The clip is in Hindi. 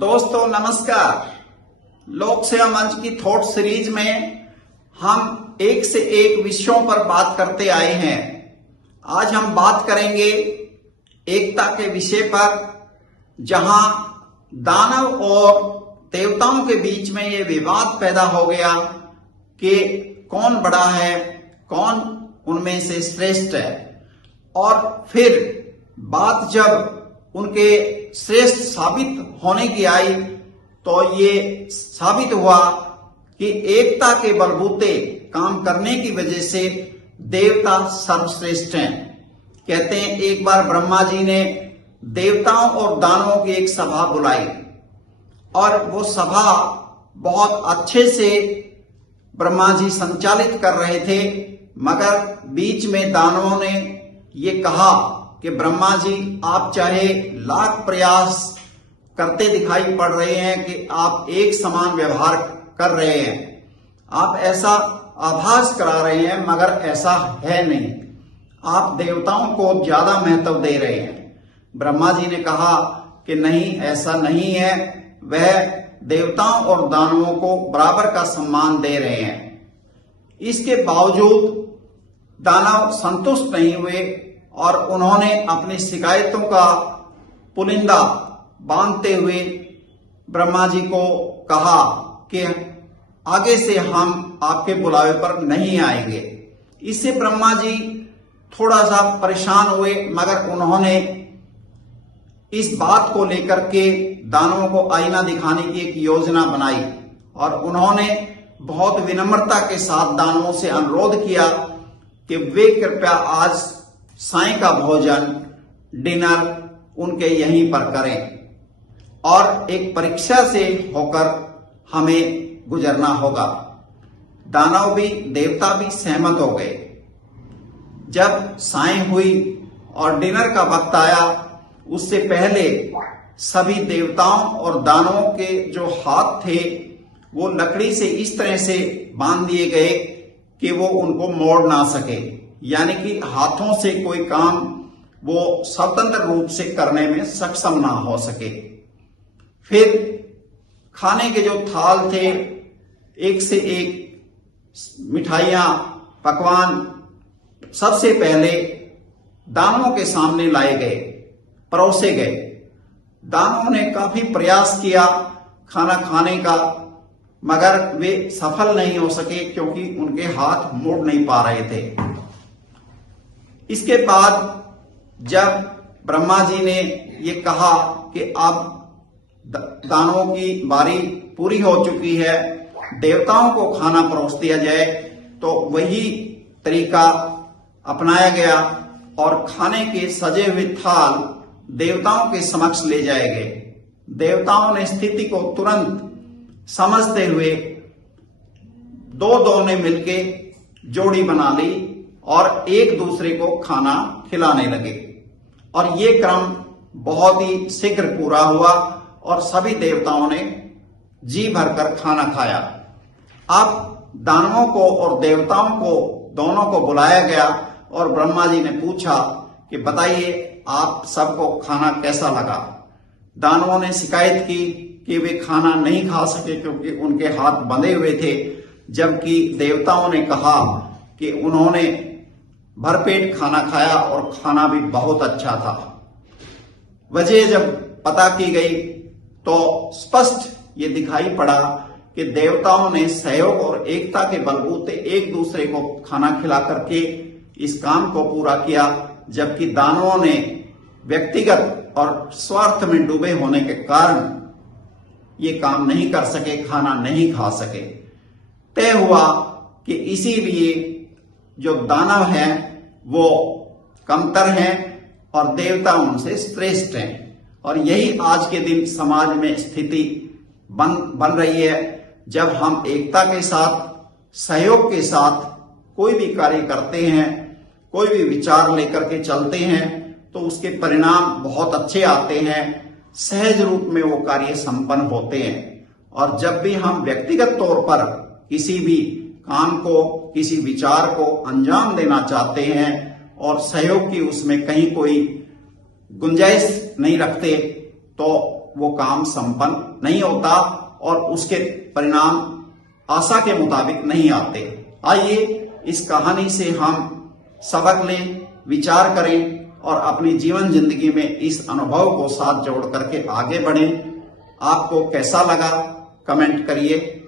दोस्तों नमस्कार। लोक सेवा मंच की थॉट सीरीज में हम एक से एक विषयों पर बात करते आए हैं। आज हम बात करेंगे एकता के विषय पर, जहां दानव और देवताओं के बीच में ये विवाद पैदा हो गया कि कौन बड़ा है, कौन उनमें से श्रेष्ठ है। और फिर बात जब उनके श्रेष्ठ साबित होने की आई तो ये साबित हुआ कि एकता के बलबूते काम करने की वजह से देवता सर्वश्रेष्ठ हैं। कहते हैं एक बार ब्रह्मा जी ने देवताओं और दानवों की एक सभा बुलाई और वो सभा बहुत अच्छे से ब्रह्मा जी संचालित कर रहे थे, मगर बीच में दानवों ने ये कहा कि ब्रह्मा जी आप चाहे लाख प्रयास करते दिखाई पड़ रहे हैं कि आप एक समान व्यवहार कर रहे हैं, आप ऐसा आभास करा रहे हैं, मगर ऐसा है नहीं, आप देवताओं को ज्यादा महत्व दे रहे हैं। ब्रह्मा जी ने कहा कि नहीं, ऐसा नहीं है, वह देवताओं और दानवों को बराबर का सम्मान दे रहे हैं। इसके बावजूद दानव संतुष्ट नहीं हुए और उन्होंने अपनी शिकायतों का पुलिंदा बांधते हुए ब्रह्मा जी को कहा कि आगे से हम आपके बुलावे पर नहीं आएंगे। इससे ब्रह्मा जी थोड़ा सा परेशान हुए, मगर उन्होंने इस बात को लेकर के दानवों को आईना दिखाने की एक योजना बनाई और उन्होंने बहुत विनम्रता के साथ दानवों से अनुरोध किया कि वे कृपया आज साय का भोजन, डिनर उनके यहीं पर करें और एक परीक्षा से होकर हमें गुजरना होगा। दानव भी देवता भी सहमत हो गए। जब साय हुई और डिनर का वक्त आया, उससे पहले सभी देवताओं और दानवों के जो हाथ थे वो लकड़ी से इस तरह से बांध दिए गए कि वो उनको मोड़ ना सके, यानी कि हाथों से कोई काम वो स्वतंत्र रूप से करने में सक्षम ना हो सके। फिर खाने के जो थाल थे, एक से एक मिठाइयां, पकवान सबसे पहले दानवों के सामने लाए गए, परोसे गए। दानवों ने काफी प्रयास किया खाना खाने का, मगर वे सफल नहीं हो सके क्योंकि उनके हाथ मोड़ नहीं पा रहे थे। इसके बाद जब ब्रह्मा जी ने ये कहा कि अब दानवों की बारी पूरी हो चुकी है, देवताओं को खाना परोस दिया जाए, तो वही तरीका अपनाया गया और खाने के सजे हुए थाल देवताओं के समक्ष ले जाए गए। देवताओं ने स्थिति को तुरंत समझते हुए दो ने मिलके जोड़ी बना ली और एक दूसरे को खाना खिलाने लगे और ये क्रम बहुत ही शीघ्र पूरा हुआ और सभी देवताओं ने जी भरकर खाना खाया। अब दानवों को और देवताओं को दोनों को बुलाया गया और ब्रह्मा जी ने पूछा कि बताइए आप सबको खाना कैसा लगा। दानवों ने शिकायत की कि वे खाना नहीं खा सके क्योंकि उनके हाथ बंधे हुए थे, जबकि देवताओं ने कहा कि उन्होंने भरपेट खाना खाया और खाना भी बहुत अच्छा था। वजह जब पता की गई तो स्पष्ट ये दिखाई पड़ा कि देवताओं ने सहयोग और एकता के बलबूते एक दूसरे को खाना खिला करके इस काम को पूरा किया, जबकि दानवों ने व्यक्तिगत और स्वार्थ में डूबे होने के कारण ये काम नहीं कर सके, खाना नहीं खा सके। तय हुआ कि इसीलिए जो दानव हैं वो कमतर हैं और देवता उनसे श्रेष्ठ हैं। और यही आज के दिन समाज में स्थिति बन रही है। जब हम एकता के साथ, सहयोग के साथ कोई भी कार्य करते हैं, कोई भी विचार लेकर के चलते हैं, तो उसके परिणाम बहुत अच्छे आते हैं, सहज रूप में वो कार्य संपन्न होते हैं। और जब भी हम व्यक्तिगत तौर पर किसी भी काम को, किसी विचार को अंजाम देना चाहते हैं और सहयोग की उसमें कहीं कोई गुंजाइश नहीं रखते, तो वो काम संपन्न नहीं होता और उसके परिणाम आशा के मुताबिक नहीं आते। आइए इस कहानी से हम सबक लें, विचार करें और अपनी जीवन जिंदगी में इस अनुभव को साथ जोड़ करके आगे बढ़ें। आपको कैसा लगा कमेंट करिए।